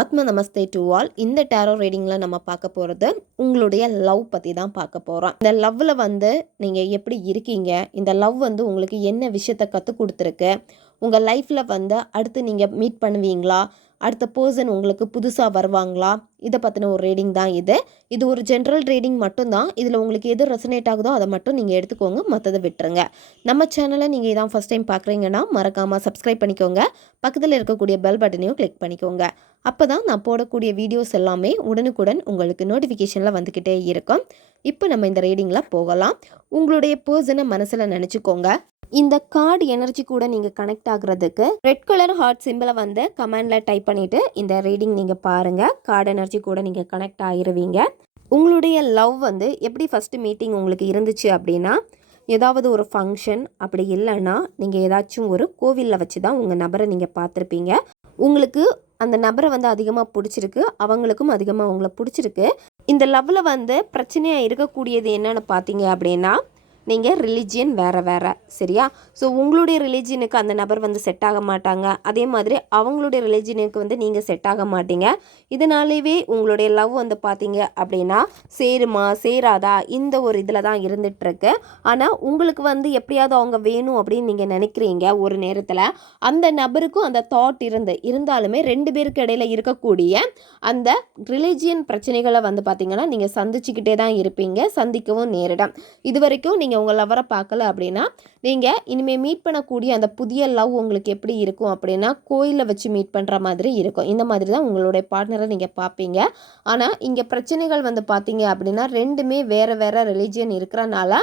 ஆத்ம நமஸ்தே to all. இந்த tarot ரீடிங்கில் நம்ம பார்க்க போகிறது உங்களுடைய லவ் பற்றி தான் பார்க்க போகிறோம். இந்த லவ்வில் நீங்கள் எப்படி இருக்கீங்க, இந்த லவ் உங்களுக்கு என்ன விஷயத்தை கற்றுக் கொடுத்துருக்கு, உங்கள் லைஃப்பில் அடுத்து நீங்கள் மீட் பண்ணுவீங்களா, அடுத்த பர்சன் உங்களுக்கு புதுசாக வருவாங்களா, இதை பற்றின ஒரு ரீடிங் தான் இது ஒரு ஜென்ரல் ரீடிங் மட்டும்தான். இதில் உங்களுக்கு எது ரெசனேட் ஆகுதோ அதை மட்டும் நீங்கள் எடுத்துக்கோங்க, மற்றதை விட்டுருங்க. நம்ம சேனலை நீங்கள் இதான் ஃபஸ்ட் டைம் பார்க்குறீங்கன்னா மறக்காமல் சப்ஸ்கிரைப் பண்ணிக்கோங்க. பக்கத்தில் இருக்கக்கூடிய பெல் பட்டனையும் கிளிக் பண்ணிக்கோங்க. அப்போ தான் நான் போடக்கூடிய வீடியோஸ் எல்லாமே உடனுக்குடன் உங்களுக்கு நோட்டிஃபிகேஷனில் வந்துக்கிட்டே இருக்கும். இப்போ நம்ம இந்த ரீடிங்கில் போகலாம். உங்களுடைய பர்சனை மனசில் நினச்சிக்கோங்க. இந்த கார்டு எனர்ஜி கூட நீங்கள் கனெக்ட் ஆகுறதுக்கு ரெட் கலர் ஹார்ட் சிம்பிளை கமெண்டில் டைப் பண்ணிவிட்டு இந்த ரீடிங் நீங்கள் பாருங்கள். கார்டு எனர்ஜி கூட நீங்கள் கனெக்ட் ஆகிருவீங்க. உங்களுடைய லவ் எப்படி ஃபஸ்ட்டு மீட்டிங் உங்களுக்கு இருந்துச்சு அப்படின்னா, ஏதாவது ஒரு ஃபங்க்ஷன், அப்படி இல்லைன்னா நீங்கள் ஏதாச்சும் ஒரு கோவிலில் வச்சு தான் உங்கள் நபரை நீங்கள் பார்த்துருப்பீங்க. உங்களுக்கு அந்த நபரை அதிகமாக பிடிச்சிருக்கு, அவங்களுக்கும் அதிகமாக உங்களை பிடிச்சிருக்கு. இந்த லவ்வில் பிரச்சனையாக இருக்கக்கூடியது என்னென்னு பார்த்தீங்க அப்படின்னா, நீங்கள் ரிலிஜியன் வேறு சரியா? ஸோ உங்களுடைய ரிலிஜியனுக்கு அந்த நபர் செட் ஆக மாட்டாங்க, அதே மாதிரி அவங்களுடைய ரிலிஜியனுக்கு நீங்கள் செட் ஆக மாட்டீங்க. இதனாலேயே உங்களுடைய லவ் பார்த்தீங்க அப்படின்னா சேருமா சேராதா இந்த ஒரு இதில் தான் இருந்துகிட்ருக்கு. ஆனால் உங்களுக்கு எப்படியாவது அவங்க வேணும் அப்படின்னு நீங்கள் நினைக்கிறீங்க. ஒரு நேரத்தில் அந்த நபருக்கும் அந்த தாட் இருந்தாலுமே ரெண்டு பேருக்கு இடையில இருக்கக்கூடிய அந்த ரிலிஜியன் பிரச்சனைகளை பார்த்தீங்கன்னா நீங்கள் சந்திச்சுக்கிட்டே தான் இருப்பீங்க, சந்திக்கவும் நேரிடும். இது வரைக்கும் நீங்கள் உங்கள் லவரை பார்க்கல அப்படின்னா, நீங்கள் இனிமேல் மீட் பண்ணக்கூடிய அந்த புதிய லவ் உங்களுக்கு எப்படி இருக்கும் அப்படின்னா, கோயிலில் வச்சு மீட் பண்ணுற மாதிரி இருக்கும். இந்த மாதிரி தான் உங்களுடைய பார்ட்னரை நீங்கள் பார்ப்பீங்க. ஆனால் இங்கே பிரச்சனைகள் பார்த்தீங்க அப்படின்னா ரெண்டுமே வேறு ரிலீஜியன் இருக்கிறனால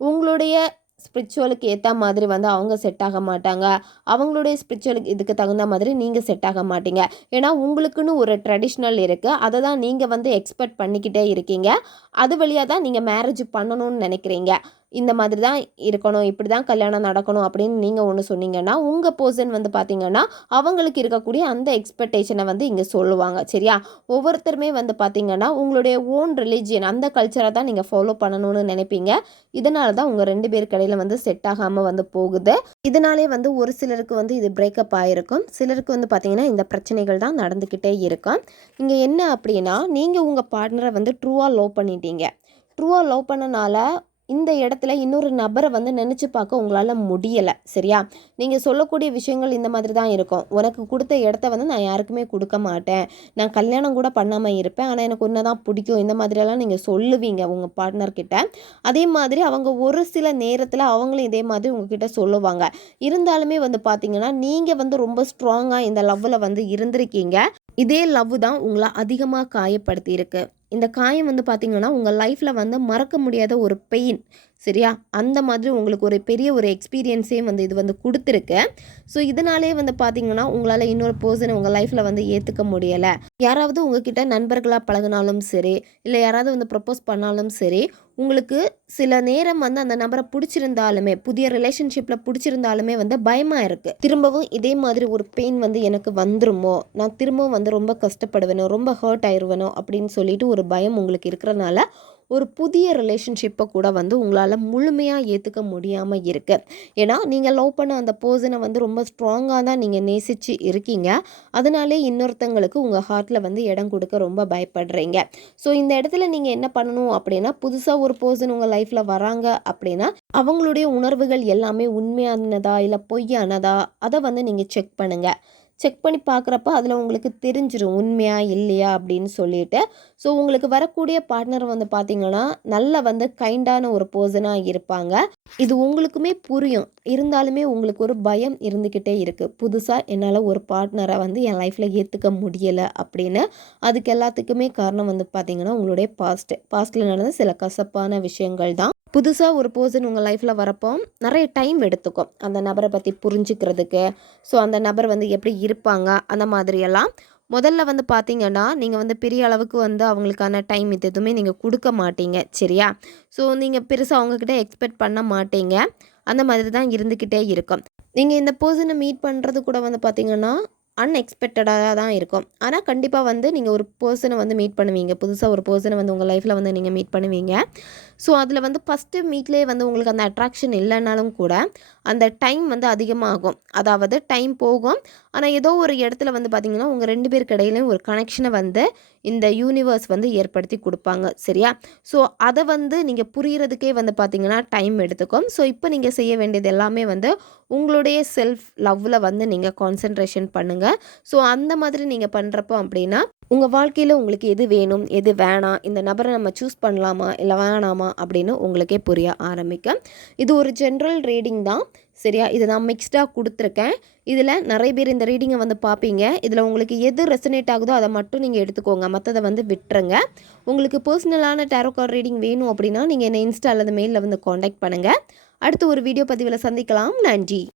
உங்களுடைய ஸ்பிரிச்சுவலுக்கு ஏற்ற மாதிரி அவங்க செட் ஆக மாட்டாங்க, அவங்களுடைய ஸ்பிரிச்சுவலுக்கு இதுக்கு தகுந்த மாதிரி நீங்கள் செட் ஆக மாட்டீங்க. ஏன்னா உங்களுக்குன்னு ஒரு ட்ரெடிஷ்னல் இருக்குது, அதை தான் நீங்கள் எக்ஸ்பெக்ட் பண்ணிக்கிட்டே இருக்கீங்க. அது வழியாக தான் நீங்கள் மேரேஜ் பண்ணணும்னு நினைக்கிறீங்க. இந்த மாதிரி தான் இருக்கணும், இப்படி தான் கல்யாணம் நடக்கணும் அப்படின்னு நீங்கள் ஒன்று சொன்னீங்கன்னா, உங்கள் பர்சன் பார்த்தீங்கன்னா அவங்களுக்கு இருக்கக்கூடிய அந்த எக்ஸ்பெக்டேஷனை இங்கே சொல்லுவாங்க. சரியா? ஒவ்வொருத்தருமே பார்த்தீங்கன்னா உங்களுடைய ஓன் ரிலீஜியன் அந்த கல்ச்சரை தான் நீங்கள் ஃபாலோ பண்ணணும்னு நினைப்பீங்க. இதனால தான் உங்கள் ரெண்டு பேருக்கு இடையில செட் ஆகாமல் போகுது. இதனாலே ஒரு சிலருக்கு இது பிரேக்கப் ஆகிருக்கும், சிலருக்கு பார்த்தீங்கன்னா இந்த பிரச்சனைகள் தான் நடந்துக்கிட்டே இருக்கும். இங்கே என்ன அப்படின்னா, நீங்கள் உங்கள் பார்ட்னரை ட்ரூவாக லவ் பண்ணிட்டீங்க. ட்ரூவாக லவ் பண்ணனால இந்த இடத்துல இன்னொரு நபரை நினச்சி பார்க்க உங்களால் முடியலை. சரியா? நீங்கள் சொல்லக்கூடிய விஷயங்கள் இந்த மாதிரி தான் இருக்கும். உனக்கு கொடுத்த இடத்த நான் யாருக்குமே கொடுக்க மாட்டேன், நான் கல்யாணம் கூட பண்ணாமல் இருப்பேன், ஆனால் எனக்கு ஒன்று தான் பிடிக்கும், இந்த மாதிரியெல்லாம் நீங்கள் சொல்லுவீங்க உங்கள் பார்ட்னர்கிட்ட. அதே மாதிரி அவங்க ஒரு சில நேரத்தில் அவங்களும் இதே மாதிரி உங்ககிட்ட சொல்லுவாங்க. இருந்தாலுமே பார்த்தீங்கன்னா நீங்கள் ரொம்ப ஸ்ட்ராங்காக இந்த லவ்வில் இருந்திருக்கீங்க. இதே லவ் தான் உங்களை அதிகமாக காயப்படுத்தியிருக்கு. இந்த காயம் பார்த்தீங்கன்னா உங்கள் லைஃப்பில் மறக்க முடியாத ஒரு பெயின். சரியா? அந்த மாதிரி உங்களுக்கு ஒரு பெரிய ஒரு எக்ஸ்பீரியன்ஸே இது கொடுத்துருக்கு. ஸோ இதனாலே பார்த்தீங்கன்னா உங்களால் இன்னொரு பர்சனை உங்கள் லைஃப்பில் ஏற்றுக்க முடியலை. யாராவது உங்ககிட்ட நண்பர்களாக பழகினாலும் சரி, இல்லை யாராவது ப்ரப்போஸ் பண்ணாலும் சரி, உங்களுக்கு சில நேரம் அந்த நபரை பிடிச்சிருந்தாலுமே, புதிய ரிலேஷன்ஷிப்பில் பிடிச்சிருந்தாலுமே பயமாக இருக்குது. திரும்பவும் இதே மாதிரி ஒரு பெயின் எனக்கு வந்துருமோ, நான் திரும்பவும் ரொம்ப கஷ்டப்படுவேனோ, ரொம்ப ஹர்ட் ஆயிடுவேனோ அப்படின்னு சொல்லிட்டு ஒரு பயம் உங்களுக்கு இருக்கிறனால ஒரு புதிய ரிலேஷன்ஷிப்பை கூட உங்களால் முழுமையாக ஏற்றுக்க முடியாமல் இருக்குது. ஏன்னா நீங்கள் லவ் பண்ண அந்த பர்சனை ரொம்ப ஸ்ட்ராங்காக தான் நீங்கள் நேசித்து இருக்கீங்க. அதனாலே இன்னொருத்தங்களுக்கு உங்கள் ஹார்ட்டில் இடம் கொடுக்க ரொம்ப பயப்படுறீங்க. ஸோ இந்த இடத்துல நீங்கள் என்ன பண்ணணும் அப்படின்னா, புதுசாக ஒரு பர்சன் உங்கள் லைஃப்பில் வராங்க அப்படின்னா அவங்களுடைய உணர்வுகள் எல்லாமே உண்மையானதா இல்லை பொய்யானதா அதை நீங்கள் செக் பண்ணுங்கள். செக் பண்ணி பார்க்குறப்ப அதில் உங்களுக்கு தெரிஞ்சிடும் உண்மையா இல்லையா அப்படின்னு சொல்லிட்டு. ஸோ உங்களுக்கு வரக்கூடிய பார்ட்னர் பார்த்தீங்கன்னா நல்ல கைண்டான ஒரு பர்சனாக இருப்பாங்க. இது உங்களுக்குமே புரியும். இருந்தாலுமே உங்களுக்கு ஒரு பயம் இருந்துக்கிட்டே இருக்குது. புதுசாக என்னால் ஒரு பார்ட்னரை என் லைஃப்பில் ஏற்றுக்க முடியலை அப்படின்னு. அதுக்கு எல்லாத்துக்குமே காரணம் பார்த்தீங்கன்னா உங்களுடைய பாஸ்ட்டில் நடந்த சில கசப்பான விஷயங்கள் தான். புதுசாக ஒரு பர்சன் உங்கள் லைஃப்பில் வரப்போ நிறைய டைம் எடுத்துக்கும் அந்த நபரை பற்றி புரிஞ்சுக்கிறதுக்கு. ஸோ அந்த நபர் எப்படி இருப்பாங்க அந்த மாதிரியெல்லாம் முதல்ல பார்த்தீங்கன்னா நீங்கள் பெரிய அளவுக்கு அவங்களுக்கான டைம் இது எதுவுமே நீங்கள் கொடுக்க மாட்டீங்க. சரியா? ஸோ நீங்கள் பெருசாக அவங்கக்கிட்ட எக்ஸ்பெக்ட் பண்ண மாட்டீங்க. அந்த மாதிரி தான் இருந்துக்கிட்டே இருக்கும். நீங்கள் இந்த பர்சனை மீட் பண்ணுறது கூட பார்த்தீங்கன்னா அன்எக்ஸ்பெக்டடாக தான் இருக்கும். ஆனால் கண்டிப்பாக நீங்கள் ஒரு பர்சனை மீட் பண்ணுவீங்க. புதுசாக ஒரு பர்சனை உங்கள் லைஃப்பில் நீங்கள் மீட் பண்ணுவீங்க. ஸோ அதில் ஃபஸ்ட்டு மீட்லேயே உங்களுக்கு அந்த அட்ராக்ஷன் இல்லைனாலும் கூட அந்த டைம் வந்து அதிகமாகும். அதாவது டைம் போகும். ஆனால் ஏதோ ஒரு இடத்துல வந்து பார்த்திங்கன்னா உங்கள் 2 பேருக்கு இடையிலையும் ஒரு கனெக்ஷனை வந்து இந்த யூனிவர்ஸ் வந்து ஏற்படுத்தி கொடுப்பாங்க. சரியா? ஸோ அதை வந்து நீங்கள் புரிகிறதுக்கே வந்து பார்த்திங்கன்னா டைம் எடுத்துக்கும். ஸோ இப்போ நீங்கள் செய்ய வேண்டியது எல்லாமே வந்து உங்களுடைய செல்ஃப் லவ்வில் வந்து நீங்கள் கான்சன்ட்ரேஷன் பண்ணுங்கள். ஸோ அந்த மாதிரி நீங்கள் பண்ணுறப்போ அப்படின்னா உங்கள் வாழ்க்கையில் உங்களுக்கு எது வேணும் எது வேணாம், இந்த நபரை நம்ம சூஸ் பண்ணலாமா இல்லை வேணாமா அப்படின்னு உங்களுக்கே புரிய ஆரம்பிக்கும். இது ஒரு ஜென்ரல் ரீடிங் தான். சரியா? இதை நான் மிக்ஸ்டாக கொடுத்துருக்கேன். இதில் நிறைய பேர் இந்த ரீடிங்கை வந்து பார்ப்பீங்க. இதில் உங்களுக்கு எது ரெசனேட் ஆகுதோ அதை மட்டும் நீங்கள் எடுத்துக்கோங்க, மற்றதை வந்து விட்டுருங்க. உங்களுக்கு பர்சனலான டேரோ கார்ட் ரீடிங் வேணும் அப்படின்னா நீங்கள் என்னை இன்ஸ்டா அல்லது மெயிலில் வந்து காண்டாக்ட் பண்ணுங்கள். அடுத்து ஒரு வீடியோ பதிவில் சந்திக்கலாம். நன்றி.